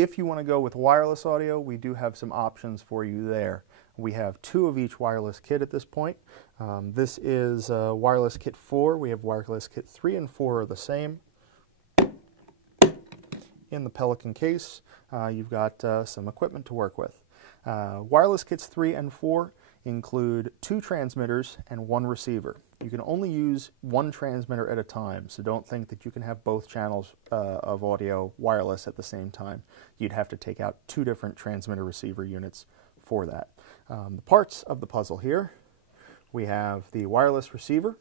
If you want to go with wireless audio, we do have some options for you there. We have 2 of each wireless kit at this point. This is Wireless Kit 4. We have Wireless Kit 3 and 4 are the same. In the Pelican case, you've got some equipment to work with. Wireless Kits 3 and 4 include 2 transmitters and 1 receiver. You can only use 1 transmitter at a time, so don't think that you can have both channels of audio wireless at the same time. You'd have to take out 2 different transmitter receiver units for that. The parts of the puzzle here, we have the wireless receiver,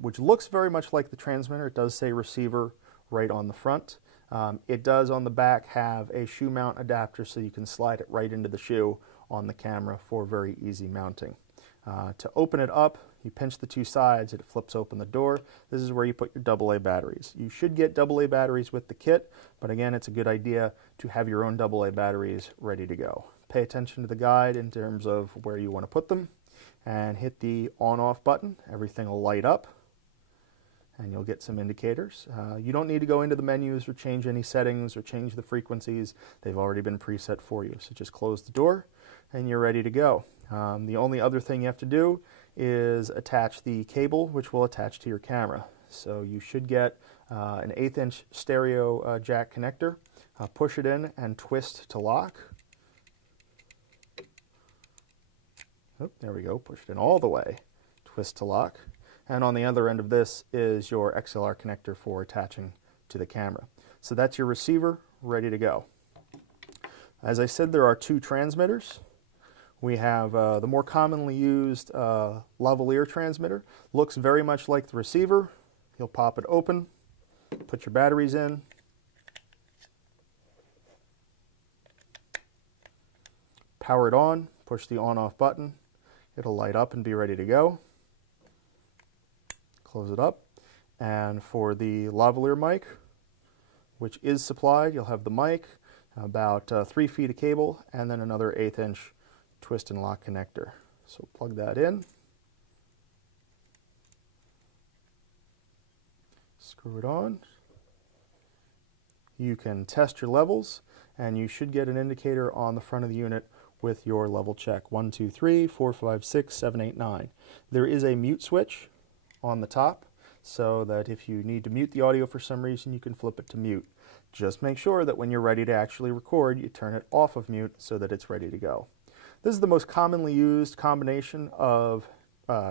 which looks very much like the transmitter. It does say receiver right on the front. It does on the back have a shoe mount adapter, so you can slide it right into the shoe on the camera for very easy mounting. To open it up, you pinch the 2 sides, it flips open the door. This is where you put your AA batteries. You should get AA batteries with the kit, but again, it's a good idea to have your own AA batteries ready to go. Pay attention to the guide in terms of where you want to put them, and hit the on-off button. Everything will light up, and you'll get some indicators. You don't need to go into the menus or change any settings or change the frequencies. They've already been preset for you. So just close the door, and you're ready to go. The only other thing you have to do is attach the cable, which will attach to your camera. So you should get an 1/8" stereo jack connector. Push it in and twist to lock. Oh, there we go, push it in all the way, twist to lock. And on the other end of this is your XLR connector for attaching to the camera. So that's your receiver ready to go. As I said, there are 2 transmitters. We have the more commonly used Lavalier transmitter. Looks very much like the receiver. You'll pop it open, put your batteries in, power it on, push the on-off button. It'll light up and be ready to go. Close it up. And for the Lavalier mic, which is supplied, you'll have the mic, about 3 feet of cable, and then another 1/8" twist and lock connector. So plug that in. Screw it on. You can test your levels, and you should get an indicator on the front of the unit with your level check. 1, 2, 3, 4, 5, 6, 7, 8, 9. There is a mute switch on the top, so that if you need to mute the audio for some reason, you can flip it to mute. Just make sure that when you're ready to actually record, you turn it off of mute so that it's ready to go. This is the most commonly used combination of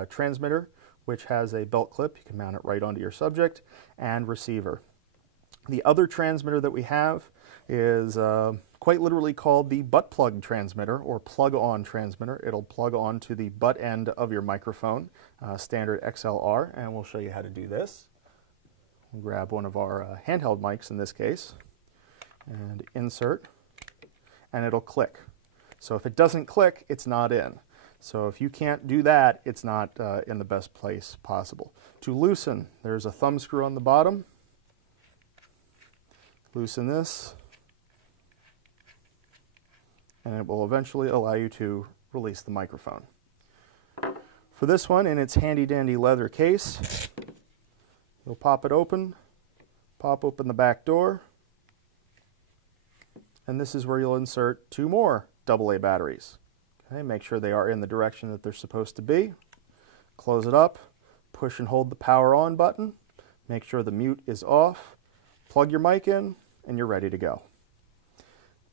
transmitter, which has a belt clip. You can mount it right onto your subject, and receiver. The other transmitter that we have is quite literally called the Buttplug Transmitter, or plug-on transmitter. It'll plug on to the butt end of your microphone, standard XLR, and we'll show you how to do this. We'll grab one of our handheld mics in this case, and insert, and it'll click. So if it doesn't click, it's not in. So if you can't do that, it's not in the best place possible. To loosen, there's a thumb screw on the bottom. Loosen this, and it will eventually allow you to release the microphone. For this one, in its handy-dandy leather case, you'll pop it open, pop open the back door, and this is where you'll insert 2 more AA batteries. Okay, make sure they are in the direction that they're supposed to be. Close it up, push and hold the power on button, make sure the mute is off, plug your mic in, and you're ready to go.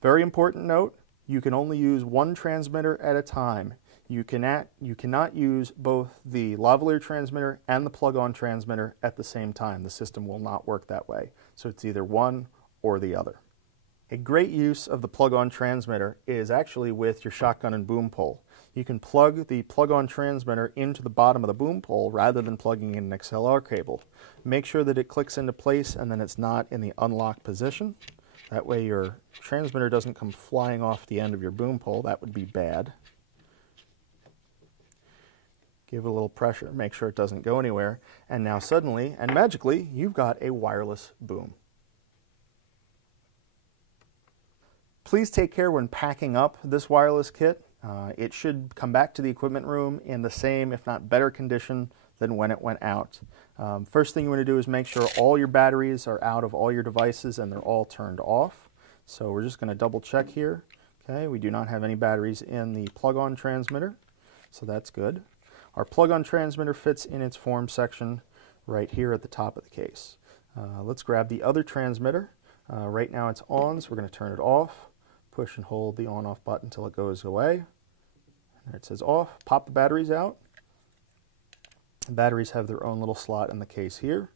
Very important note, you can only use 1 transmitter at a time. You cannot use both the Lavalier transmitter and the plug-on transmitter at the same time. The system will not work that way. So it's either one or the other. A great use of the plug-on transmitter is actually with your shotgun and boom pole. You can plug the plug-on transmitter into the bottom of the boom pole rather than plugging in an XLR cable. Make sure that it clicks into place and then it's not in the unlocked position. That way your transmitter doesn't come flying off the end of your boom pole. That would be bad. Give it a little pressure, make sure it doesn't go anywhere, and now suddenly and magically you've got a wireless boom. Please take care when packing up this wireless kit. It should come back to the equipment room in the same, if not better condition than when it went out. First thing you want to do is make sure all your batteries are out of all your devices and they're all turned off. So we're just going to double check here. Okay, we do not have any batteries in the plug-on transmitter, so that's good. Our plug-on transmitter fits in its form section right here at the top of the case. Let's grab the other transmitter. Right now it's on, so we're going to turn it off. Push and hold the on-off button until it goes away. There it says off. Pop the batteries out. The batteries have their own little slot in the case here.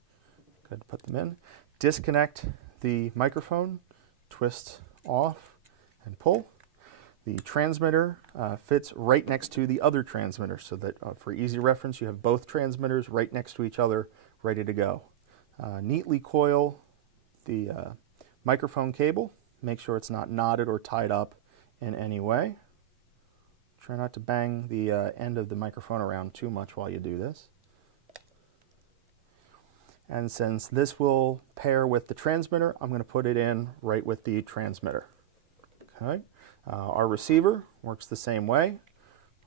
Go ahead and put them in. Disconnect the microphone, twist off and pull. The transmitter fits right next to the other transmitter, so that for easy reference you have both transmitters right next to each other, ready to go. Neatly coil the microphone cable. Make sure it's not knotted or tied up in any way. Try not to bang the end of the microphone around too much while you do this. And since this will pair with the transmitter, I'm going to put it in right with the transmitter. Okay. Our receiver works the same way. I'm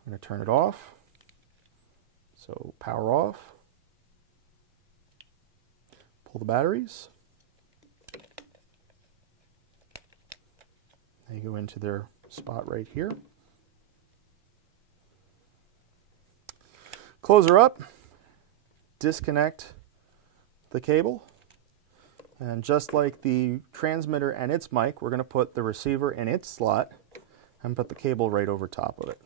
going to turn it off. So power off. Pull the batteries. They go into their spot right here. Close her up. Disconnect the cable. And just like the transmitter and its mic, we're going to put the receiver in its slot and put the cable right over top of it,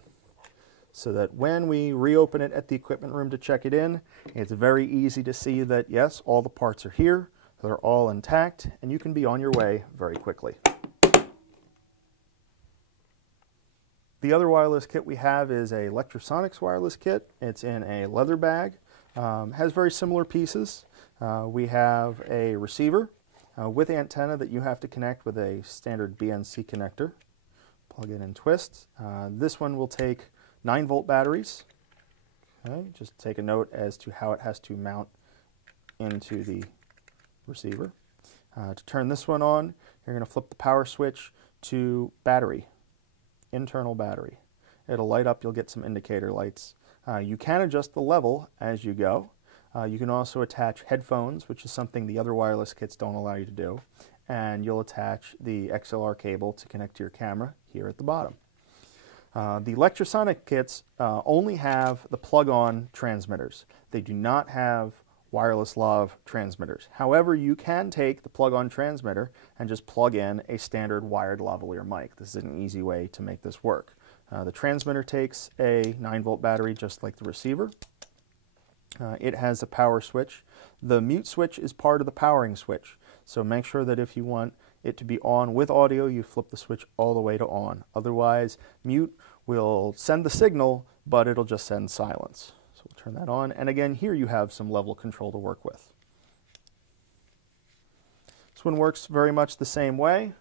so that when we reopen it at the equipment room to check it in, it's very easy to see that, yes, all the parts are here, they're all intact, and you can be on your way very quickly. The other wireless kit we have is a Lectrosonics Wireless Kit. It's in a leather bag. Has very similar pieces. We have a receiver with antenna that you have to connect with a standard BNC connector. Plug in and twist. This one will take 9-volt batteries. Okay, just take a note as to how it has to mount into the receiver. To turn this one on, you're going to flip the power switch to battery, internal battery. It'll light up, you'll get some indicator lights. You can adjust the level as you go. You can also attach headphones, which is something the other wireless kits don't allow you to do. And you'll attach the XLR cable to connect to your camera here at the bottom. The Lectrosonic kits only have the plug-on transmitters. They do not have wireless lav transmitters. However, you can take the plug-on transmitter and just plug in a standard wired lavalier mic. This is an easy way to make this work. The transmitter takes a 9-volt battery just like the receiver. It has a power switch. The mute switch is part of the powering switch. So make sure that if you want it to be on with audio, you flip the switch all the way to on. Otherwise, mute will send the signal, but it'll just send silence. So we'll turn that on. And again, here you have some level control to work with. This one works very much the same way.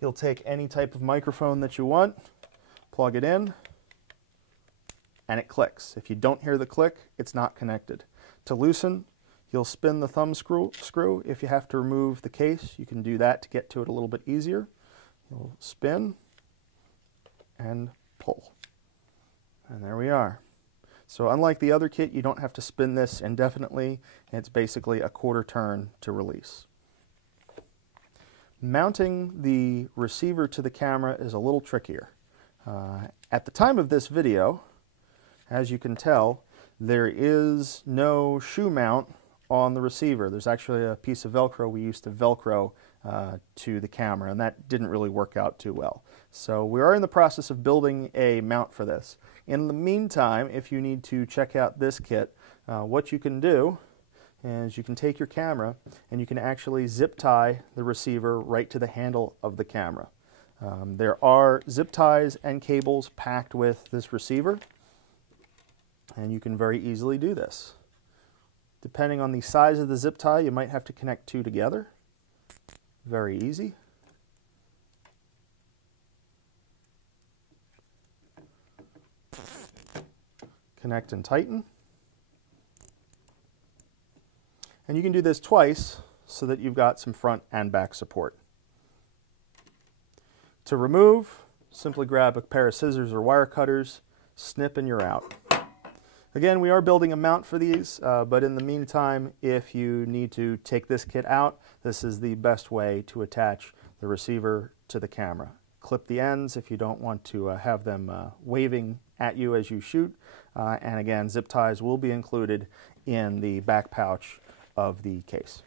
You'll take any type of microphone that you want, plug it in, and it clicks. If you don't hear the click, it's not connected. To loosen, you'll spin the thumb screw. If you have to remove the case, you can do that to get to it a little bit easier. You'll spin and pull. And there we are. So unlike the other kit, you don't have to spin this indefinitely. It's basically a quarter turn to release. Mounting the receiver to the camera is a little trickier. At the time of this video, as you can tell, there is no shoe mount on the receiver. There's actually a piece of Velcro we used to Velcro to the camera, and that didn't really work out too well. So we are in the process of building a mount for this. In the meantime, if you need to check out this kit, what you can do is you can take your camera and you can actually zip tie the receiver right to the handle of the camera. There are zip ties and cables packed with this receiver, and you can very easily do this. Depending on the size of the zip tie, you might have to connect two together. Very easy. Connect and tighten. And you can do this twice so that you've got some front and back support. To remove, simply grab a pair of scissors or wire cutters, snip, and you're out. Again, we are building a mount for these, but in the meantime, if you need to take this kit out, this is the best way to attach the receiver to the camera. Clip the ends if you don't want to have them waving at you as you shoot, and again, zip ties will be included in the back pouch of the case.